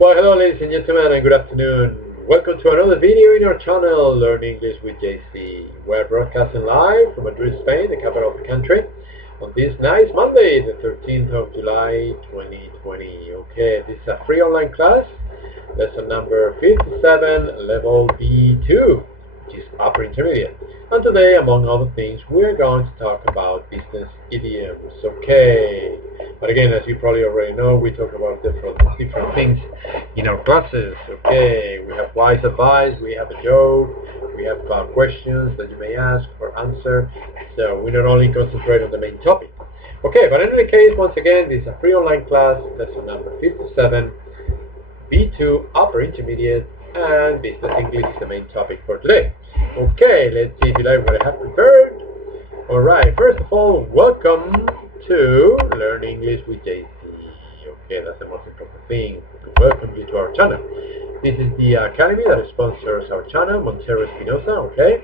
Well, hello ladies and gentlemen, and good afternoon. Welcome to another video in our channel, Learn English with JC. We're broadcasting live from Madrid, Spain, the capital of the country, on this nice Monday, the 13th of July, 2020. Okay, this is a free online class, lesson number 57, level B2, which is upper intermediate. And today, among other things, we're going to talk about business idioms. Okay. But again, as you probably already know, we talk about different things in our classes. Okay, we have wise advice, we have a joke, we have questions that you may ask or answer. So we not only concentrate on the main topic. Okay, but in any case, once again, this is a free online class, lesson number 57, B2, upper intermediate, and business English is the main topic for today. Okay, let's see if you like what I have prepared. Alright, first of all, welcome to Learn English with JC. Okay, that's the most important thing, to welcome you to our channel. This is the academy that sponsors our channel, Montero Espinosa, okay?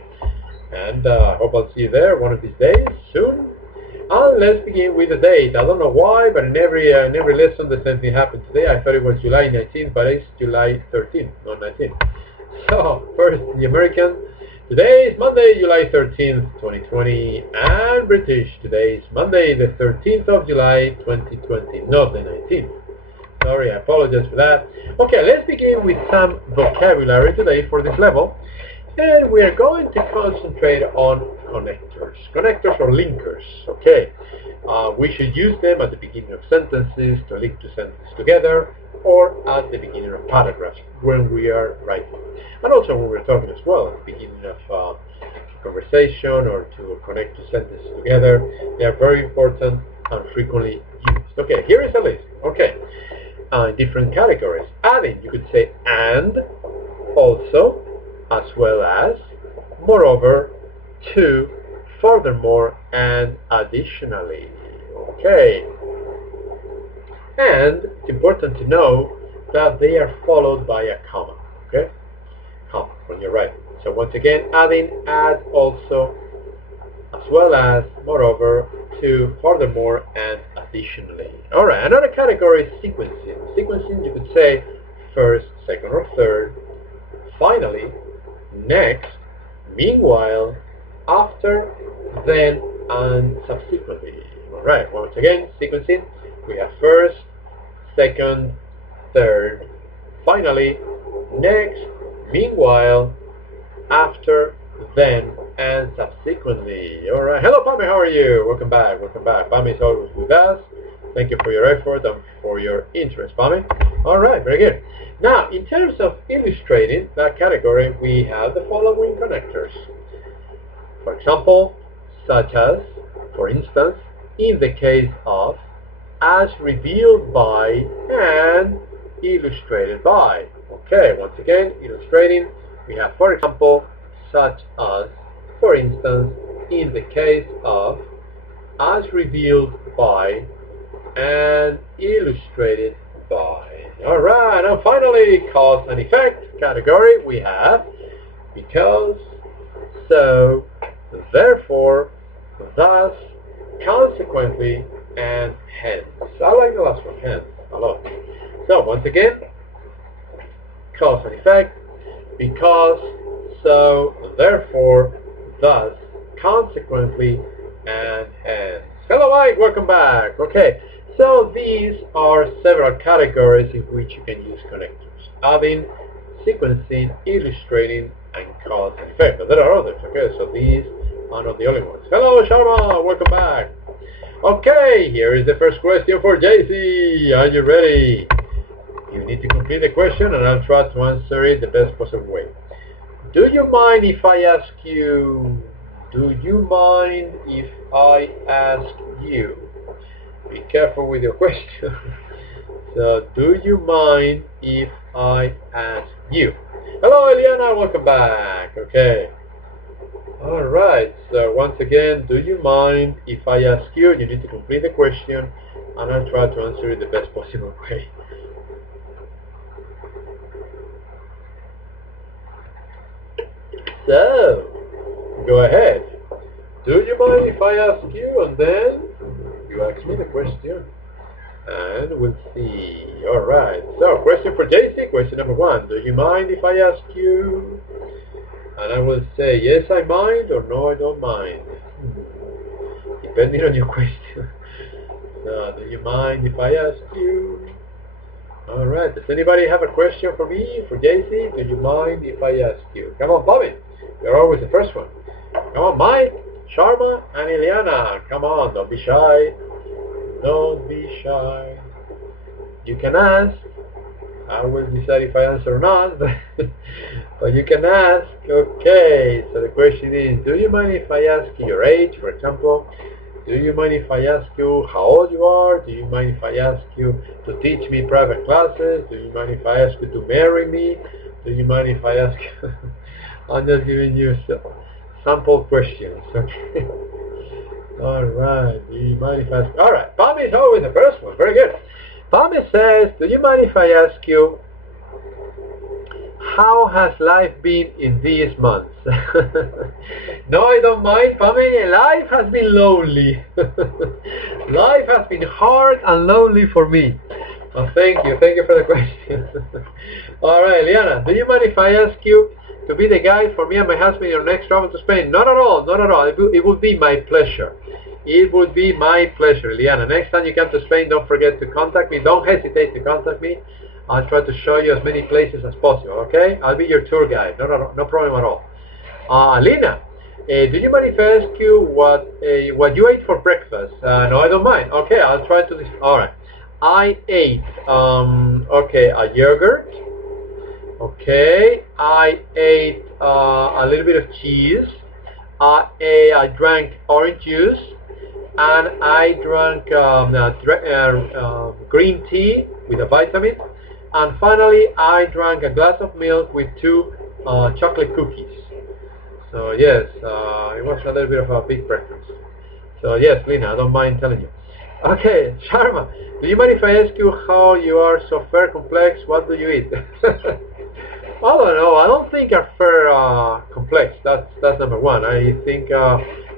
And I hope I'll see you there one of these days, soon. And let's begin with the date. I don't know why, but in every lesson the same thing happened today. I thought it was July 19th, but it's July 13th, not 19th. So, first, the American. Today is Monday, July 13th, 2020, and British. Today is Monday, the 13th of July, 2020, not the 19th. Sorry, I apologize for that. Okay, let's begin with some vocabulary today for this level. And we are going to concentrate on connectors or linkers, okay? We should use them at the beginning of sentences to link two sentences together, or at the beginning of paragraphs when we are writing. And also when we're talking as well, at the beginning of a conversation or to connect two sentences together. They are very important and frequently used. Okay, here is a list. Okay, in different categories. Adding, you could say and, also, as well as, moreover, to, furthermore, and additionally. Okay. And it's important to know that they are followed by a comma. Okay? Comma when you're writing. So once again, adding, add, also, as well as, moreover, to, furthermore, and additionally. Alright, another category is sequencing. Sequencing, you could say first, second, or third, finally, next, meanwhile, after, then, and subsequently. Alright, once again, sequencing, we have first, second, third, finally, next, meanwhile, after, then, and subsequently. Alright, hello Pami, how are you? Welcome back, welcome back. Pami is always with us. Thank you for your effort and for your interest, Pami. Alright, very good. Now, in terms of illustrating that category, we have the following connectors. For example, such as, for instance, in the case of, as revealed by, and illustrated by. Okay, once again, illustrating, we have, for example, such as, for instance, in the case of, as revealed by, and illustrated by. Alright, and finally, cause and effect category, we have because, so, therefore, thus, consequently, and hence. I like the last one, hence, a lot. So, once again, cause and effect, because, so, therefore, thus, consequently, and hence. Hello Mike, welcome back. Okay, so these are several categories in which you can use connectors. Adding, sequencing, illustrating, and cause and effect. But there are others, okay, so these are not the only ones. Hello Sharma, welcome back. Okay, here is the first question for JC. Are you ready? You need to complete the question and I'll try to answer it the best possible way. Do you mind if I ask you? Do you mind if I ask you? Be careful with your question. So, do you mind if I ask you? Hello Eliana, welcome back. Okay. Alright, so once again, do you mind if I ask you? You need to complete the question and I'll try to answer it the best possible way. So, go ahead. Do you mind if I ask you? And then you ask me the question. And we'll see. Alright, so question for JC, question number 1. Do you mind if I ask you? And I will say, yes, I mind, or no, I don't mind. Depending on your question. So, do you mind if I ask you? Alright, does anybody have a question for me, for JC? Do you mind if I ask you? Come on, Bobby. You're always the first one. Come on, Mike, Sharma, and Ileana. Come on, don't be shy. Don't be shy. You can ask. I will decide if I answer or not, but you can ask. Okay, so the question is, do you mind if I ask you your age, for example? Do you mind if I ask you how old you are? Do you mind if I ask you to teach me private classes? Do you mind if I ask you to marry me? Do you mind if I ask you? I'm just giving you sample questions, okay? Alright, do you mind if I ask? Alright, Tommy is always the first one. Very good. Tommy says, do you mind if I ask you, how has life been in these months? No, I don't mind, Tommy. Life has been lonely. Life has been hard and lonely for me. Oh, thank you for the question. Alright, Liana, do you mind if I ask you to be the guide for me and my husband in our next travel to Spain? Not at all, not at all. It would be my pleasure. It would be my pleasure, Liana. Next time you come to Spain, don't forget to contact me. Don't hesitate to contact me. I'll try to show you as many places as possible, okay? I'll be your tour guide. No problem at all. Lina, do you mind if I ask you what you ate for breakfast? No, I don't mind. Okay, I'll try to... Alright. I ate, okay, a yogurt. Okay, I ate a little bit of cheese. I drank orange juice. And I drank green tea with a vitamin, and finally I drank a glass of milk with 2 chocolate cookies. So yes, it was a little bit of a big breakfast. So yes, Lina, I don't mind telling you. Okay, Sharma, do you mind if I ask you how you are so fair, complex? What do you eat? I don't know. I don't think I'm fair, complex. That's number 1. I think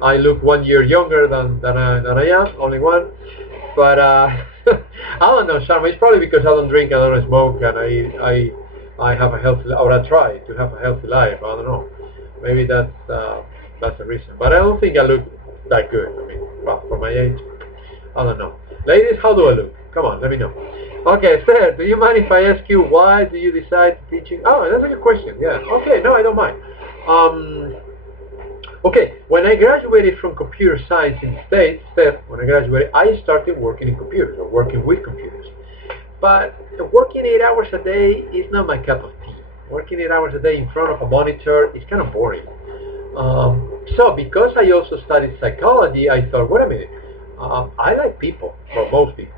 I look 1 year younger than I am, only 1. But I don't know, Sharma. It's probably because I don't drink, I don't smoke, and I have a healthy, or I try to have a healthy life. I don't know. Maybe that's the reason. But I don't think I look that good. I mean, well, for my age, I don't know. Ladies, how do I look? Come on, let me know. Okay, Esther, do you mind if I ask you why do you decide teaching? Oh, that's a good question. Yeah. Okay, no, I don't mind. Okay, when I graduated from computer science in the States, when I graduated, I started working in computers, or working with computers. But working 8 hours a day is not my cup of tea. Working 8 hours a day in front of a monitor is kind of boring. So because I also studied psychology, I thought, wait a minute, I like people, well, most people.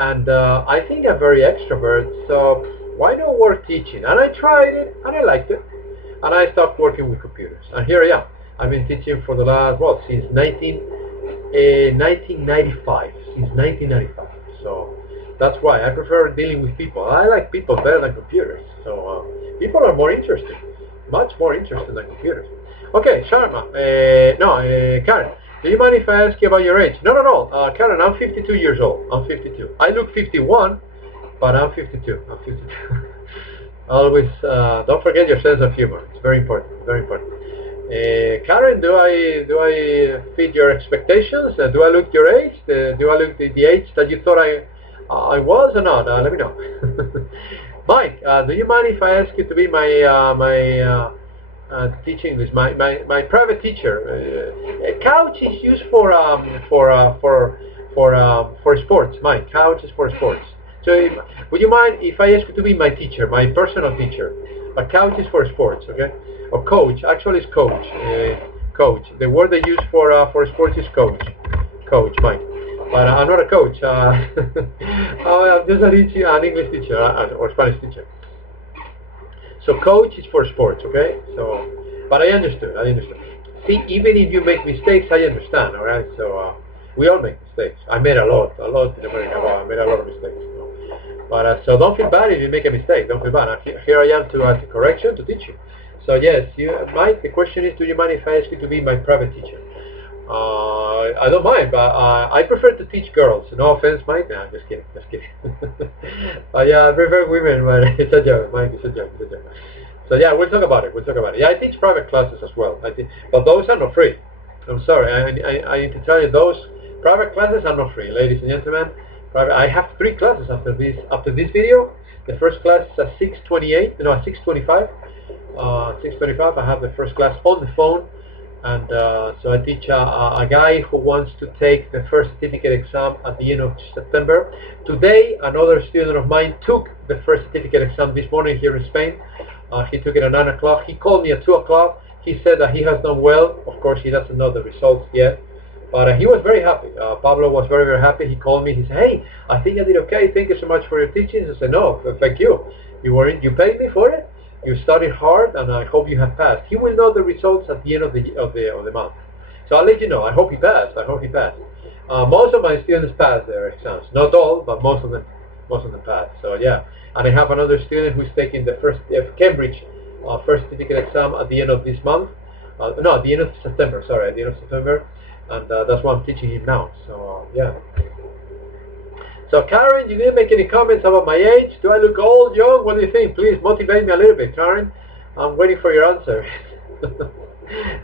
And I think I'm very extrovert, so why not work teaching? And I tried it, and I liked it. And I stopped working with computers. And here I am. I've been teaching for the last, well, since 1995. Since 1995. So that's why I prefer dealing with people. I like people better than computers. So people are more interesting. Much more interesting than computers. Okay, Sharma. Karen. Do you mind if I ask you about your age? Not at all. Karen, I'm 52 years old. I'm 52. I look 51, but I'm 52. I'm 52. Always, don't forget your sense of humor. It's very important. Very important. Karen, do I fit your expectations? Do I look your age? Do I look the age that you thought I was or not? Let me know. Mike, do you mind if I ask you to be my teaching this, my private teacher? Couch is used for sports. My couch is for sports. So would you mind if I ask you to be my teacher, my personal teacher? A couch is for sports, okay? Or coach. Actually, it's coach. Coach. The word they use for sports is coach. Coach, Mike. But I'm not a coach. I'm just an English teacher or Spanish teacher. So coach is for sports, okay? So, but I understood. See, even if you make mistakes, I understand, all right? So we all make mistakes. I made a lot in America. Well, I made a lot of mistakes. But so don't feel bad if you make a mistake. Don't feel bad. Here I am to correction, to teach you. So yes, Mike, the question is, do you mind if I ask you to be my private teacher? I don't mind, but I prefer to teach girls. No offense, Mike. No, just kidding, just kidding. Yeah, I prefer women, but it's a joke, Mike. It's a joke, it's a joke. So yeah, we'll talk about it. We'll talk about it. Yeah, I teach private classes as well. But those are not free. I'm sorry. I need to tell you, those private classes are not free, ladies and gentlemen. I have 3 classes after this video. The first class is at 6:28. No, at 6:25. 6:25. I have the first class on the phone. And so I teach a guy who wants to take the first certificate exam at the end of September. Today, another student of mine took the first certificate exam this morning here in Spain. He took it at 9 o'clock. He called me at 2 o'clock. He said that he has done well. Of course, he doesn't know the results yet. But he was very happy. Pablo was very, very happy. He called me. He said, hey, I think I did okay. Thank you so much for your teachings. I said, no, thank you. You paid me for it. You studied hard, and I hope you have passed. He will know the results at the end of the month. So I'll let you know. I hope he passed. I hope he passed. Most of my students passed their exams. Not all, but most of them passed. So yeah. And I have another student who's taking the first Cambridge first certificate exam at the end of this month. No, at the end of September. Sorry, at the end of September. And that's why I'm teaching him now. So yeah. So Karen, you didn't make any comments about my age. Do I look old, young? What do you think? Please motivate me a little bit, Karen. I'm waiting for your answer.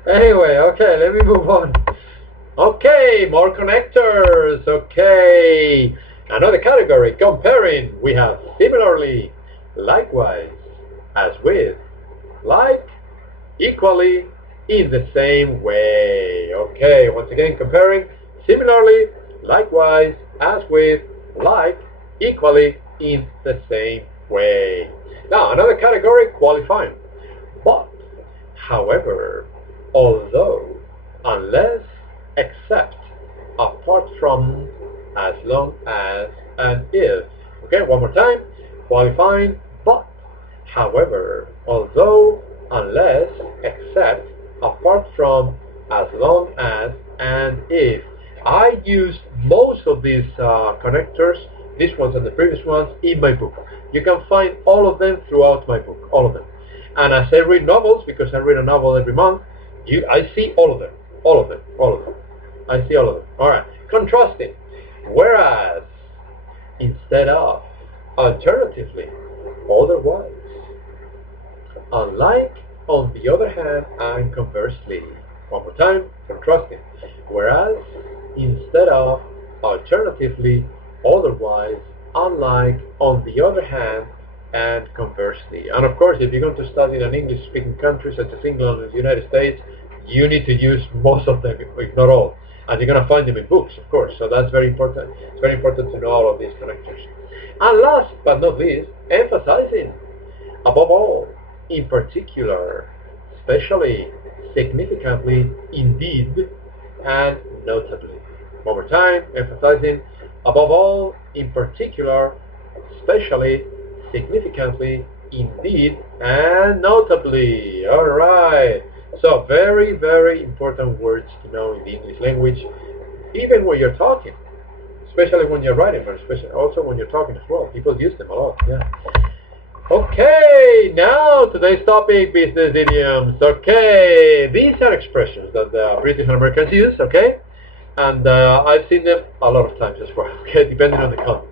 Anyway, okay, let me move on. Okay, more connectors. Okay, another category, comparing. We have similarly, likewise, as with, like, equally, in the same way. Okay, once again, comparing, similarly, likewise, as with, like, equally, in the same way. Now, another category, qualifying. But, however, although, unless, except, apart from, as long as, and if. Okay, one more time. Qualifying, but, however, although, unless, except, apart from, as long as, and if. I used most of these connectors, these ones and the previous ones, in my book. You can find all of them throughout my book, all of them. And as I read novels, because I read a novel every month, I see all of them, all of them, all of them. I see all of them. All right. Contrasting. Whereas, instead of, alternatively, otherwise, unlike, on the other hand, and conversely. One more time. Contrasting. Whereas, instead of, alternatively, otherwise, unlike, on the other hand, and conversely. And of course, if you're going to study in an English-speaking country such as England and the United States, you need to use most of them, if not all. And you're going to find them in books, of course. So that's very important. It's very important to know all of these connectors. And last but not least, emphasizing, above all, in particular, especially, significantly, indeed, and notably. One more time, emphasizing, above all, in particular, especially, significantly, indeed, and notably. All right. So very, very important words to know in the English language, even when you're talking, especially when you're writing, but especially also when you're talking as well. People use them a lot. Yeah. Okay, now today's topic, business idioms. Okay, these are expressions that the British and Americans use, okay? And I've seen them a lot of times as well, okay, depending on the context.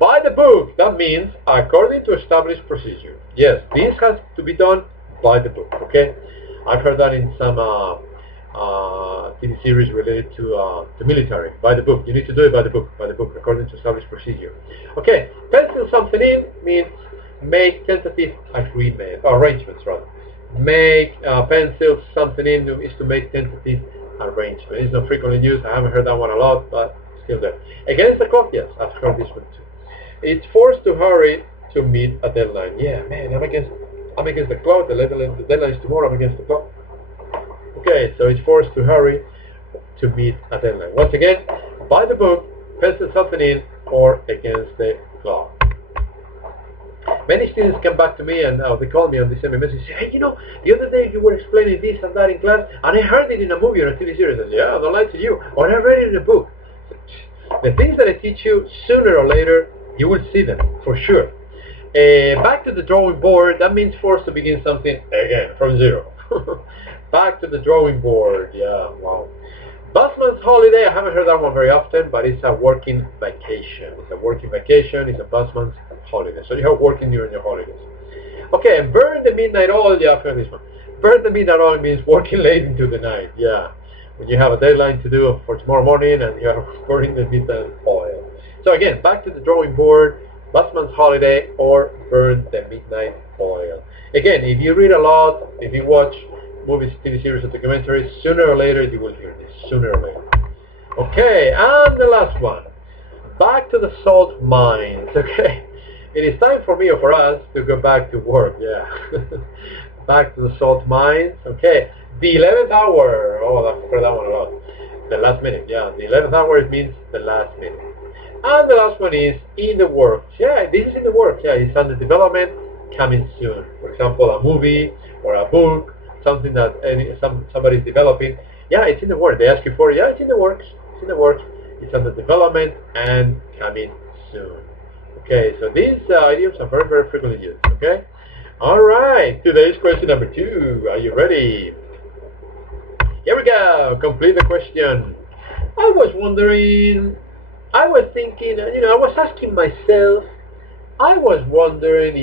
By the book, that means according to established procedure. Yes, this has to be done by the book, okay? I've heard that in some TV series related to military. By the book, you need to do it by the book, according to established procedure. Okay, pencil something in means make tentative arrangements rather. Make pencil something in is to make tentative arrangement. It's not frequently used. I haven't heard that one a lot, but still there. Against the clock, yes, I've heard this one too. It's forced to hurry to meet a deadline. Yeah, man, I'm against the clock. The deadline is tomorrow. I'm against the clock. Okay, so it's forced to hurry to meet a deadline. Once again, by the book, pencil something in, or against the clock. Many students come back to me and they call me and they send me a message and say, hey, you know, the other day you were explaining this and that in class and I heard it in a movie or a TV series. I said, yeah, I don't lie to you. Or I read it in a book. The things that I teach you, sooner or later, you will see them, for sure. Back to the drawing board, that means forced to begin something, again, from zero. Back to the drawing board, yeah, wow. Busman's holiday, I haven't heard that one very often, but it's a working vacation. It's a working vacation, it's a busman's holiday. So you're working during your holidays. Okay, and burn the midnight oil, yeah, I've heard this one. Burn the midnight oil means working late into the night, yeah. When you have a deadline to do for tomorrow morning and you are burning the midnight oil. So again, back to the drawing board, busman's holiday or burn the midnight oil. Again, if you read a lot, if you watch movies, TV series, or documentaries, sooner or later you will hear this, sooner or later. Okay, and the last one. Back to the salt mines, okay? It is time for me or for us to go back to work, yeah. Back to the salt mines, okay. The 11th hour, oh, I've heard that one a lot. The last minute, yeah. The 11th hour, it means the last minute. And the last one is in the works. Yeah, this is in the works, yeah. It's under development, coming soon. For example, a movie or a book, something that somebody's developing. Yeah, it's in the works. They ask you for it. Yeah, it's in the works. It's in the works. It's under development and coming soon. Okay, so these idioms are very, very frequently used. Okay? All right, today's question number 2. Are you ready? Here we go. Complete the question. I was wondering, I was thinking, I was asking myself, I was wondering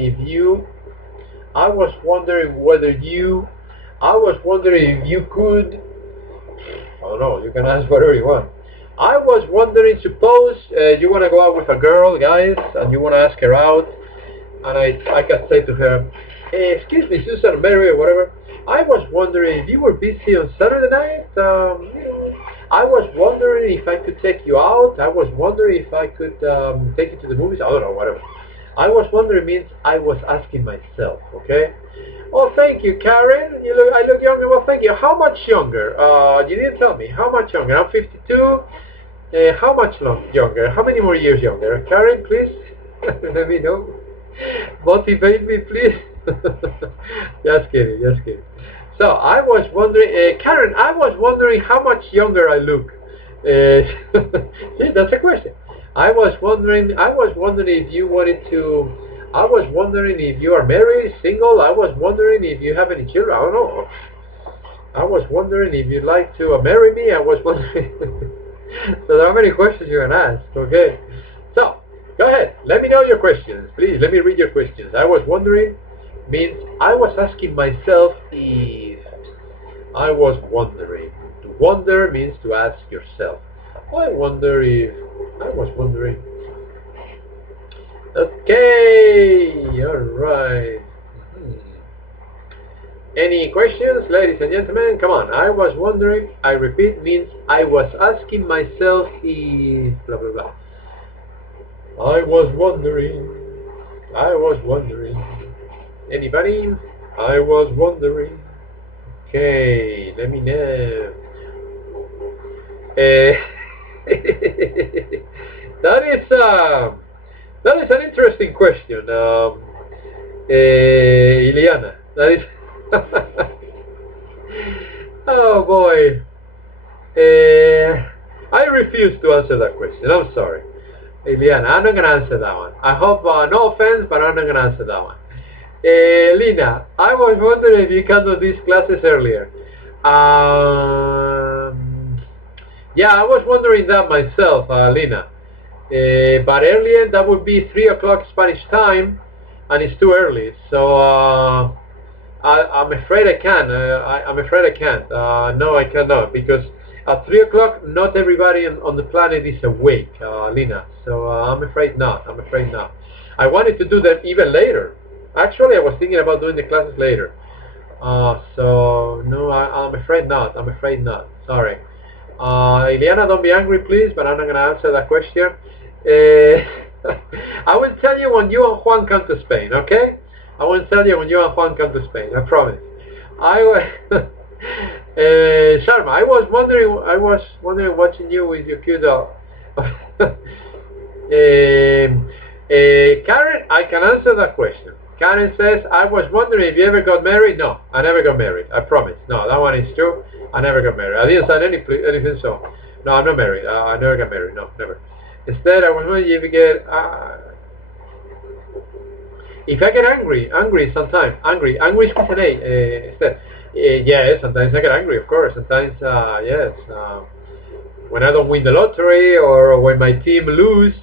whether you could, I don't know, you can ask whatever you want. I was wondering, suppose you want to go out with a girl, guys, and you want to ask her out, and I could say to her, hey, excuse me, Susan, Mary, or whatever, I was wondering if you were busy on Saturday night. I was wondering if I could take you out. I was wondering if I could take you to the movies. I don't know, whatever. I was wondering means I was asking myself, okay? Oh, thank you, Karen. I look younger. Well, thank you. How much younger? You didn't tell me. How much younger? I'm 52. How much younger? How many more years younger? Karen, please. Let me know. Motivate me, please. Just kidding, just kidding. So I was wondering, Karen, I was wondering how much younger I look. See, that's a question. I was wondering if you wanted to. I was wondering if you are married, single. I was wondering if you have any children. I don't know. I was wondering if you'd like to marry me. I was wondering. So there are many questions you can ask. Okay. So go ahead. Let me know your questions, please. Let me read your questions. I was wondering means I was asking myself if. I was wondering. To wonder means to ask yourself. I wonder if. I was wondering. Okay, alright. Any questions, ladies and gentlemen? Come on. I was wondering, I repeat, means I was asking myself if blah blah blah. I was wondering. Anybody? I was wondering. Okay, let me know. That is an interesting question, Ileana. That is. Oh boy. I refuse to answer that question. I'm sorry, Ileana. I'm not gonna answer that one. I hope no offense, but I'm not gonna answer that one. Lina, I was wondering if you can do these classes earlier. Yeah, I was wondering that myself, Lina. But earlier, that would be 3 o'clock Spanish time, and it's too early. So I'm afraid I can't. I'm afraid I can't. No, I cannot, because at 3 o'clock, not everybody on the planet is awake, Lina. So I'm afraid not. I'm afraid not. I wanted to do them even later. Actually, I was thinking about doing the classes later. So no, I'm afraid not. I'm afraid not. Sorry. Ileana, don't be angry, please, but I'm not going to answer that question. I will tell you when you and Juan come to Spain, okay? I will tell you when you and Juan come to Spain, I promise. Sharma, I was wondering watching you with your cute dog. Karen, I can answer that question. Karen says, I was wondering if you ever got married. No, I never got married. I promise. No, that one is true. I never got married. I didn't sign anything, so. No, I'm not married. I never got married. No, never. Instead, I was wondering if you get. If I get angry sometimes. Angry is with an A. Instead. Yeah, sometimes I get angry, of course. Sometimes, yes. when I don't win the lottery, or when my team lose,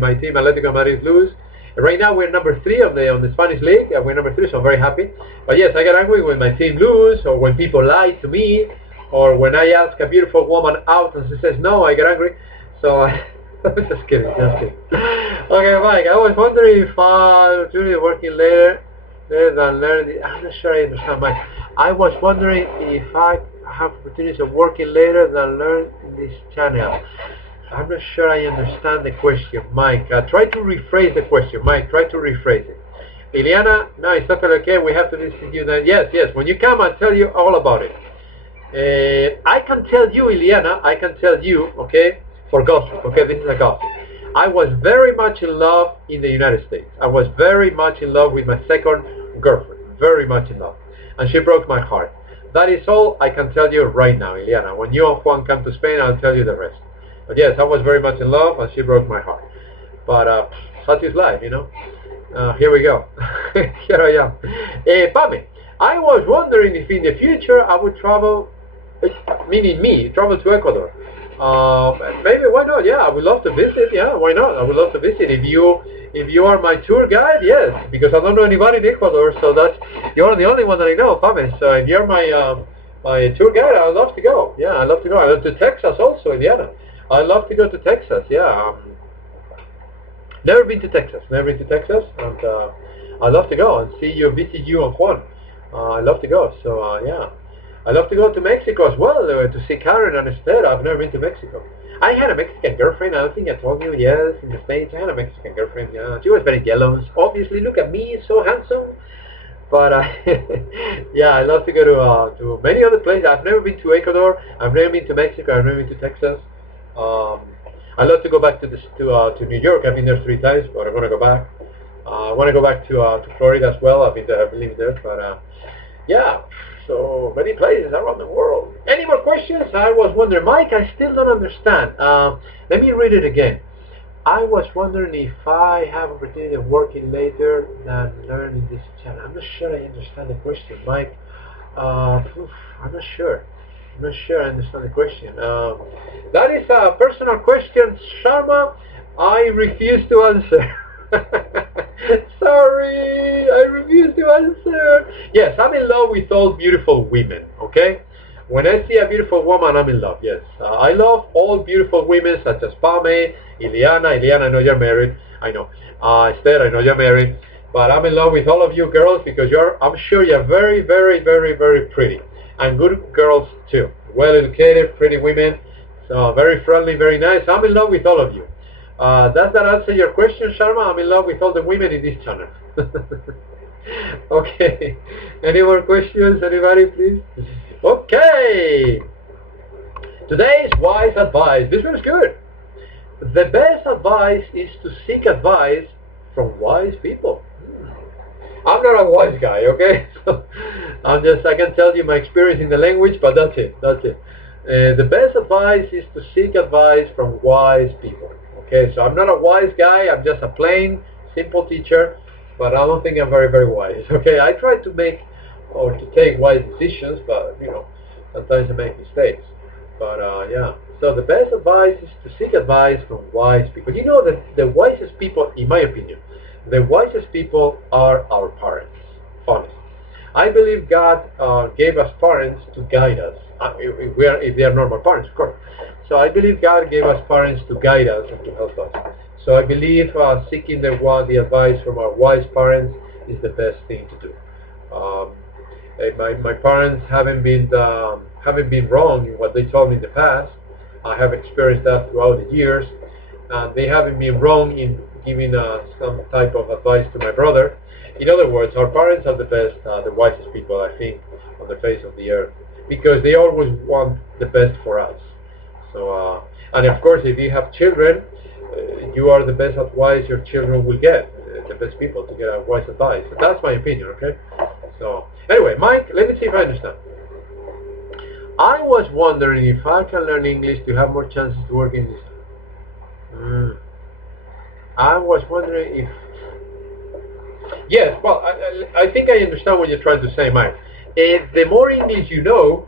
my team Atletico Madrid lose. Right now we're number 3 on the Spanish league. We're number 3, so I'm very happy. But yes, I get angry when my team lose, or when people lie to me, or when I ask a beautiful woman out and she says no, I get angry. So just kidding, just kidding. Okay, Mike, I was wondering if I'm really working later than learning. I'm not sure I understand, Mike. I was wondering if I have opportunities of working later than learn in this channel. I'm not sure I understand the question, Mike. Try to rephrase the question, Mike. Try to rephrase it. Ileana, no, it's totally okay. We have to listen to you then. Yes, yes. When you come, I'll tell you all about it. I can tell you, Ileana, I can tell you, okay, for gossip, okay, this is a gossip. I was very much in love in the United States. I was very much in love with my second girlfriend. Very much in love. And she broke my heart. That is all I can tell you right now, Ileana. When you and Juan come to Spain, I'll tell you the rest. But yes, I was very much in love, and she broke my heart. But such is life, you know. Here we go. Here I am. Pame, I was wondering if in the future I would travel, meaning me, travel to Ecuador. Maybe, why not? Yeah, I would love to visit. Yeah, why not? I would love to visit. If you are my tour guide, yes, because I don't know anybody in Ecuador, so you're the only one that I know, Pame. So if you're my tour guide, I'd love to go. Yeah, I'd love to go. I'd love to Texas also, Indiana. I'd love to go to Texas. Yeah, never been to Texas. Never been to Texas, and I'd love to go and visit you and Juan. I'd love to go. So yeah, I'd love to go to Mexico as well to see Karen and Esther. I've never been to Mexico. I had a Mexican girlfriend. I don't think I told you. Yes, in the States, I had a Mexican girlfriend. Yeah, she was very jealous. Obviously, look at me, so handsome. But yeah, I love to go to many other places. I've never been to Ecuador. I've never been to Mexico. I've never been to Texas. I'd love to go back to New York. I've been there 3 times, but I want to go back. I want to go back to Florida as well. I've been living there, but yeah, so many places around the world. Any more questions? I was wondering, Mike, I still don't understand. Let me read it again. I was wondering if I have opportunity of working later than learning this channel. I'm not sure I understand the question, Mike. I'm not sure. I'm not sure I understand the question. That is a personal question, Sharma. I refuse to answer. Sorry, I refuse to answer. Yes, I'm in love with all beautiful women, okay? When I see a beautiful woman, I'm in love, yes. I love all beautiful women such as Pame, Ileana. Ileana, I know you're married. I know. Esther, I know you're married. But I'm in love with all of you girls because I'm sure you're very, very, very, very pretty. And good girls too. Well-educated, pretty women. So very friendly, very nice. I'm in love with all of you. Does that answer your question, Sharma? I'm in love with all the women in this channel. Okay. Any more questions, anybody, please? Okay. Today's wise advice. This one's good. The best advice is to seek advice from wise people. I'm not a wise guy, okay? So I can tell you my experience in the language, but that's it. The best advice is to seek advice from wise people. Okay, so I'm not a wise guy. I'm just a plain, simple teacher, but I don't think I'm very, very wise. Okay, I try to make or to take wise decisions, but you know, sometimes I make mistakes. But yeah, so the best advice is to seek advice from wise people. You know that the wisest people, in my opinion, the wisest people are our parents. Honest. I believe God gave us parents to guide us. If they are normal parents, of course. So I believe God gave us parents to guide us and to help us. So I believe seeking the advice from our wise parents is the best thing to do. My parents haven't been wrong in what they told me in the past. I have experienced that throughout the years. They haven't been wrong in giving some type of advice to my brother. In other words, our parents are the best, the wisest people, I think, on the face of the earth, because they always want the best for us. So, and of course, if you have children, you are the best advice your children will get, the best people to get wise advice. So that's my opinion, okay? So, anyway, Mike, let me see if I understand. I was wondering if I can learn English to have more chances to work in this. I was wondering if... Yes, well, I think I understand what you're trying to say, Mike. The more English you know,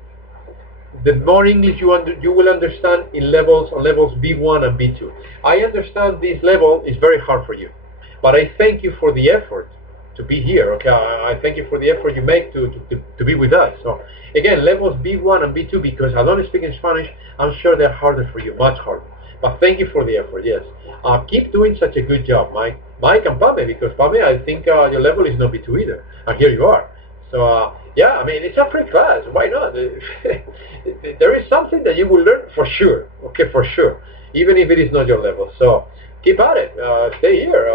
the more English you will understand on levels B1 and B2. I understand this level is very hard for you, but I thank you for the effort to be here. Okay, I thank you for the effort you make to be with us. So again, levels B1 and B2, because I don't speak in Spanish, I'm sure they're harder for you, much harder. But thank you for the effort. Yes, keep doing such a good job, Mike and Pame, because Pame, I think your level is not B2 either, and here you are. So yeah, I mean, it's a free class. Why not? There is something that you will learn for sure. Okay, for sure, even if it is not your level. So keep at it. Stay here.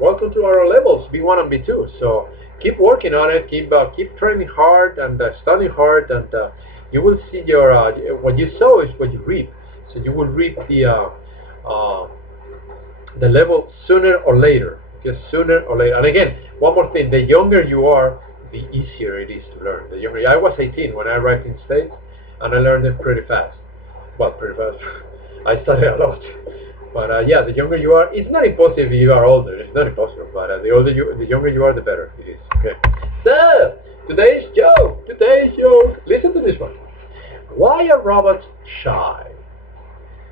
Welcome to our levels B1 and B2. So keep working on it. Keep training hard and studying hard, and you will see your what you sow is what you reap. So you will reap the level sooner or later. Just sooner or later. And again, one more thing: the younger you are, the easier it is to learn. The younger I was 18 when I arrived in States, and I learned it pretty fast. Well, pretty fast. I studied a lot. But yeah, the younger you are, it's not impossible if you are older. It's not impossible. But the younger you are, the better it is. Okay. So today's joke. Listen to this one. Why are robots shy?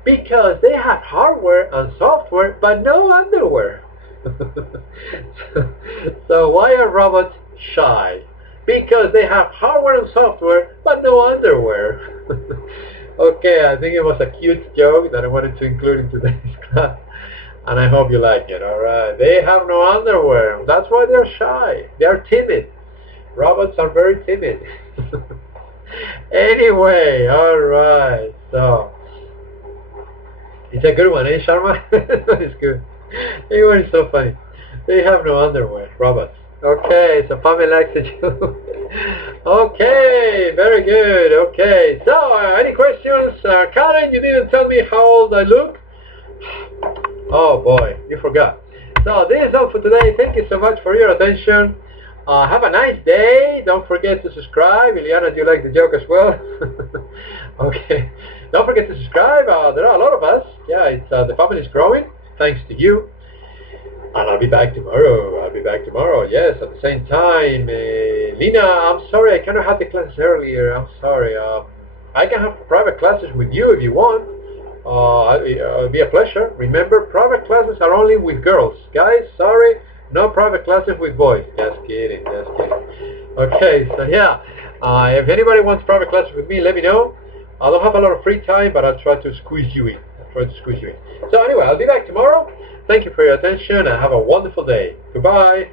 Because they have hardware and software, but no underwear. So why are robots shy? Because they have hardware and software, but no underwear. Okay, I think it was a cute joke that I wanted to include in today's class, and I hope you like it. Alright, they have no underwear. That's why they're shy. They are timid. Robots are very timid. Anyway, alright, so it's a good one, eh, Sharma? It's good. Anyway, it's so funny. They have no underwear, robots. Okay, so Pamela likes the joke. Okay, very good. Okay, so any questions? Karen, you didn't tell me how old I look. Oh boy, you forgot. So this is all for today. Thank you so much for your attention. Have a nice day. Don't forget to subscribe. Iliana, do you like the joke as well? Okay. Don't forget to subscribe. There are a lot of us. Yeah, it's the family is growing thanks to you. And I'll be back tomorrow. Yes, at the same time. Lina, I'm sorry I cannot have the classes earlier. I'm sorry. I can have private classes with you if you want. It'll be a pleasure. Remember, private classes are only with girls. Guys, sorry. No private classes with boys. Just kidding. Okay, so yeah. If anybody wants private classes with me, let me know. I don't have a lot of free time, but I'll try to squeeze you in. So anyway, I'll be back tomorrow. Thank you for your attention and have a wonderful day. Goodbye.